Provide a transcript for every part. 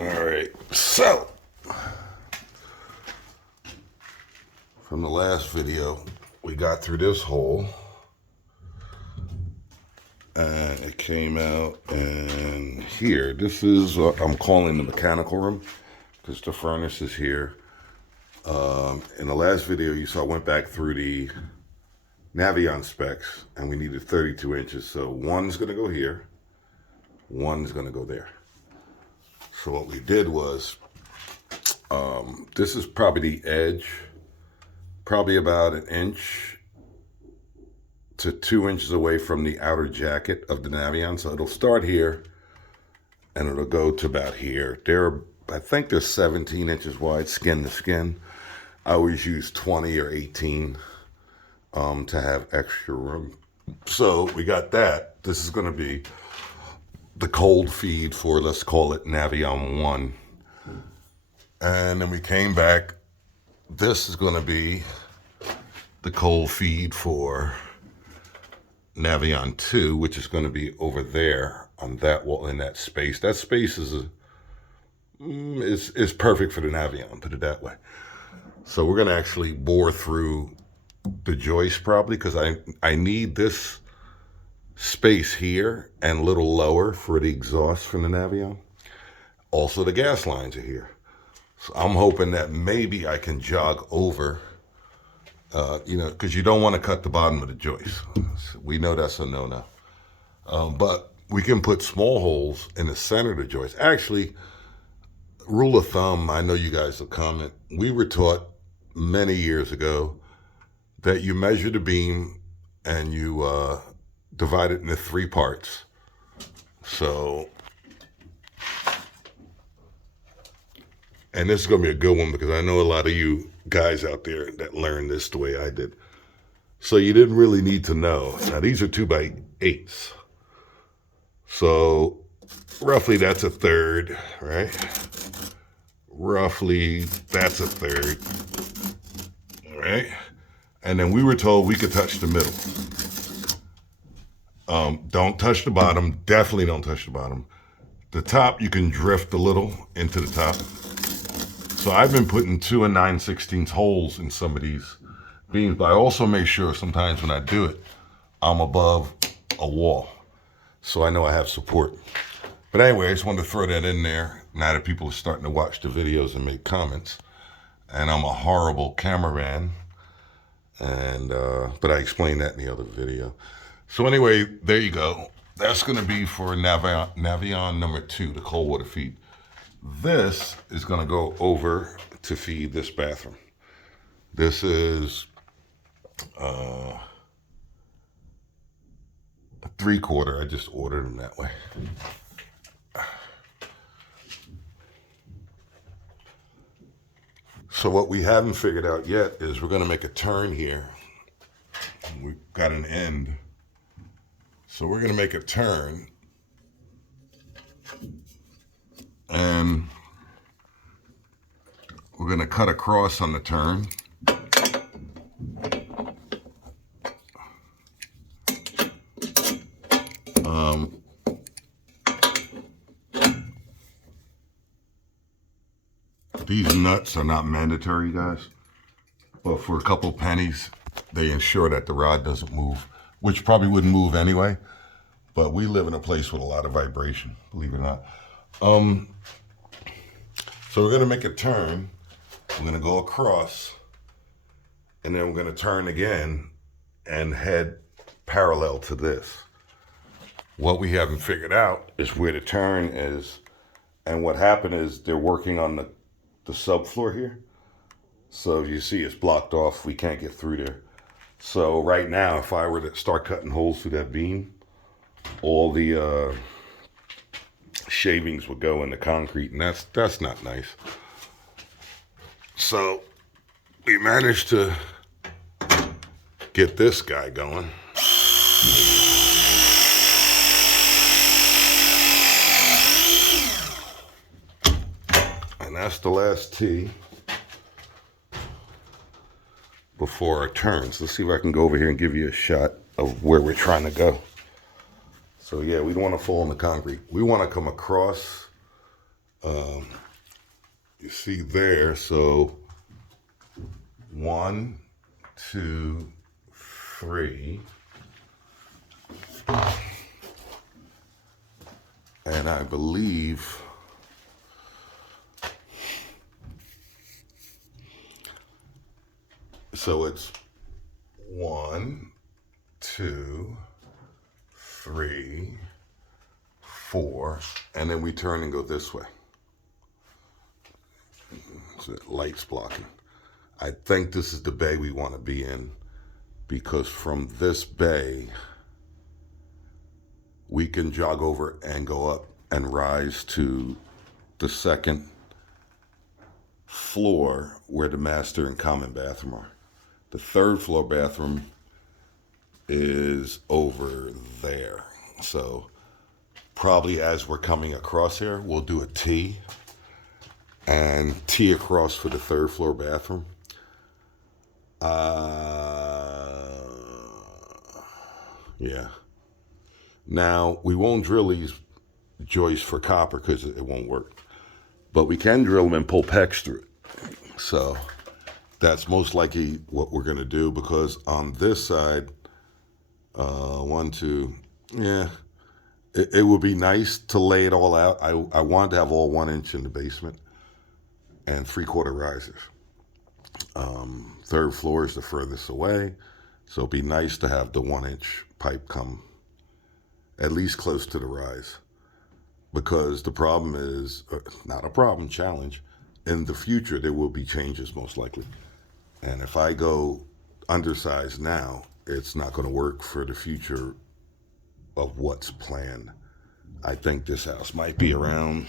Alright, so from the last video, we got through this hole and it came out, and here, this is what I'm calling the mechanical room because the furnace is here. In the last video you saw, I went back through the Navion specs and we needed 32 inches. So one's gonna go here, one's gonna go there. So what we did was, this is probably the edge, probably about 1 inch to 2 inches away from the outer jacket of the Navion. So it'll start here and it'll go to about here. I think they're 17 inches wide, skin to skin. I always use 20 or 18 to have extra room. So we got that. This is gonna be the cold feed for, let's call it Navion 1. And then we came back. This is going to be the cold feed for Navion 2, which is going to be over there on that wall, in that space. That space is perfect for the Navion, put it that way. So we're going to actually bore through the joist probably, because I need this space here and a little lower for the exhaust from the Navion. Also, the gas lines are here. So I'm hoping that maybe I can jog over, because you don't want to cut the bottom of the joist. We know that's a no-no. But we can put small holes in the center of the joist. Actually, rule of thumb, I know you guys will comment, we were taught many years ago that you measure the beam and you divide it into 3 parts. So, and this is going to be a good one because I know a lot of you guys out there that learned this the way I did. So you didn't really need to know. Now these are 2x8s. So roughly that's 1/3, right? Roughly that's 1/3, right? And then we were told we could touch the middle. Don't touch the bottom. Definitely don't touch the bottom. The top, you can drift a little into the top. So I've been putting 2 9/16 holes in some of these beams, but I also make sure sometimes when I do it, I'm above a wall. So I know I have support. But anyway, I just wanted to throw that in there now that people are starting to watch the videos and make comments. And I'm a horrible cameraman. And but I explained that in the other video. So anyway, there you go. That's going to be for Navion number 2, the cold water feed. This is going to go over to feed this bathroom. This is a 3/4. I just ordered them that way. So what we haven't figured out yet is we're going to make a turn here. We've got an end. So we're going to make a turn. And we're going to cut across on the turn. These nuts are not mandatory, guys, but for a couple pennies, they ensure that the rod doesn't move, which probably wouldn't move anyway, but we live in a place with a lot of vibration, believe it or not. So we're going to make a turn. We're going to go across, and then we're going to turn again and head parallel to this. What we haven't figured out is where the turn is, and what happened is they're working on the subfloor here. So you see it's blocked off. We can't get through there. So right now, if I were to start cutting holes through that beam, all the shavings would go in the concrete, and that's not nice. So we managed to get this guy going. And that's the last T before our turns. Let's see if I can go over here and give you a shot of where we're trying to go. So yeah, we don't want to fall in the concrete. We want to come across You see there, so 1, 2, 3. And I believe so it's 1, 2, 3, 4, and then we turn and go this way. So light's blocking. I think this is the bay we want to be in, because from this bay we can jog over and go up and rise to the second floor where the master and common bathroom are. The third floor bathroom is over there. So probably as we're coming across here, we'll do a T and T across for the third floor bathroom. Yeah. Now, we won't drill these joists for copper because it won't work. But we can drill them and pull PEX through it. So that's most likely what we're going to do, because on this side, 1, 2, yeah, it would be nice to lay it all out. I wanted to have all 1 inch in the basement and 3/4 risers. Third floor is the furthest away, so it'd be nice to have the 1 inch pipe come at least close to the rise. Because the problem is, not a problem, challenge, in the future there will be changes most likely. And if I go undersized now, it's not going to work for the future of what's planned. I think this house might be around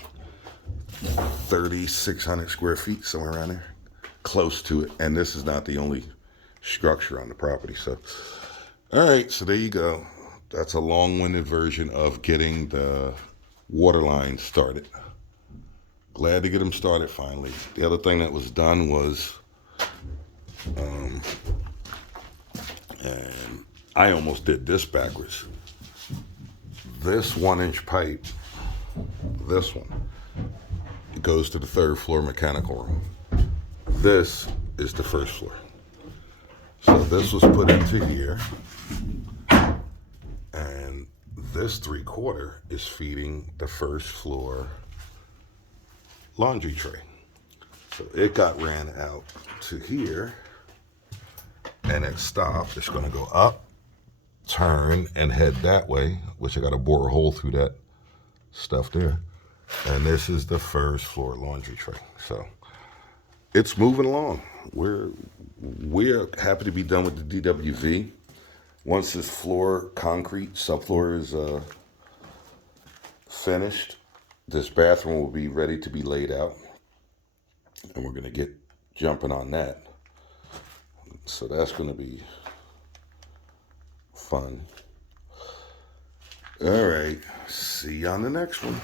3,600 square feet, somewhere around there, close to it. And this is not the only structure on the property. So, all right, so there you go. That's a long-winded version of getting the water line started. Glad to get them started finally. The other thing that was done was, and I almost did this backwards. This 1 inch pipe, this one, it goes to the third floor mechanical room. This is the first floor. So this was put into here, and this 3/4 is feeding the first floor laundry tray. So it got ran out to here, and it stopped. It's going to go up, turn, and head that way, which I got to bore a hole through that stuff there. And this is the first floor laundry tray. So it's moving along. We're happy to be done with the DWV. Once this floor, concrete subfloor is finished, this bathroom will be ready to be laid out, and we're going to get jumping on that. So that's going to be fun. All right, see you on the next one.